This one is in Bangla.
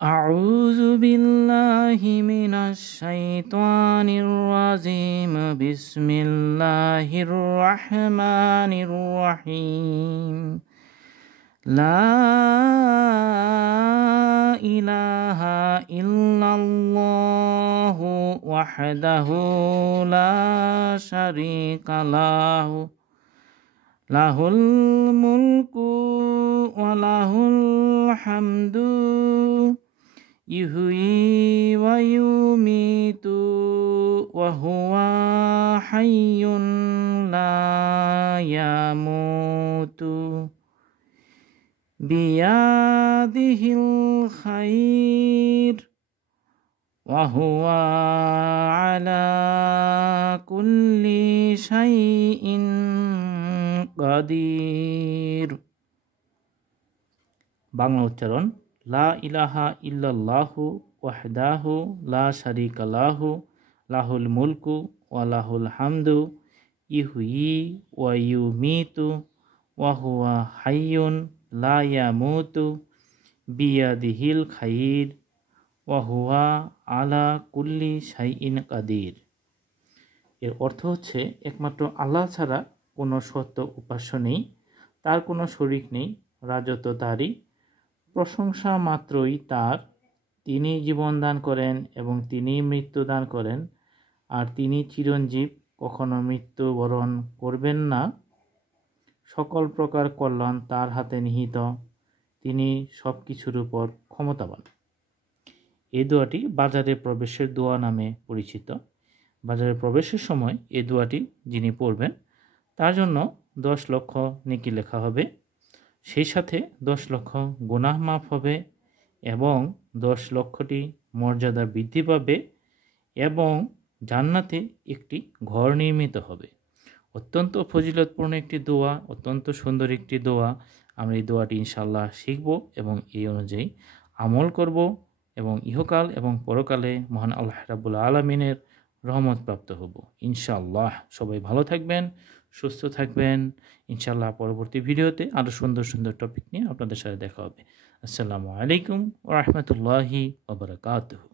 أعوذ بالله من الشيطان الرجيم بسم الله الرحمن الرحيم لا إله إلا الله وحده لا شريك له له الملك وله الحمد يحيي ويميت وهو حي لا يموت بيده الخير وهو على كل شيء قدير বাংলা উচ্চারণ লা ইলাহা ইল্লাল্লাহু ওয়াহদাহু লা শারীকা লাহু লাহুল মুলকু ওয়া লাহুল হামদু ইহয়ি ওয়া ইউমীতু ওয়া হুয়া হাইয়ুন লা ইয়ামুতু বিয়াদিহিল খাইর ওয়া হুয়া আলা কুল্লি শাইইন কাদির। এর অর্থ হচ্ছে একমাত্র আল্লাহ ছাড়া কোনো সত্য উপাস্য নেই, তার কোনো শরীক নেই, রাজত্ব তারই, প্রশংসা মাত্রই তার। তিনি জীবন দান করেন এবং তিনি মৃত্যু দান করেন, আর তিনি চিরঞ্জীব, কখনো মৃত্যুবরণ করবেন না। সকল প্রকার কল্যাণ তার হাতে নিহিত, তিনি সব কিছুর উপর ক্ষমতাবান। এই দোয়াটি বাজারে প্রবেশের দোয়া নামে পরিচিত। বাজারে প্রবেশের সময় এই দোয়াটি যিনি পড়বেন তার জন্য 10 লক্ষ নেকি লেখা হবে, সেই সাথে 10 লক্ষ গুনাহ মাফ হবে এবং 10 লক্ষটি মর্যাদা বৃদ্ধি পাবে এবং জান্নাতে একটি ঘর নির্মিত হবে। অত্যন্ত ফজিলতপূর্ণ একটি দোয়া, অত্যন্ত সুন্দর একটি দোয়া। আমরা এই দোয়াটি ইনশাআল্লাহ শিখব এবং এই অনুযায়ী আমল করব এবং ইহকাল এবং পরকালে মহান আল্লাহ রাব্বুল আলামিনের রহমত প্রাপ্ত হব ইনশাআল্লাহ। সবাই ভালো থাকবেন, সুস্থ থাকবেন। ইনশাআল্লাহ পরবর্তী ভিডিওতে আরও সুন্দর সুন্দর টপিক নিয়ে আপনাদের সাথে দেখা হবে। আসসালামু আলাইকুম ওয়া রাহমাতুল্লাহি ওয়া বারাকাতুহু।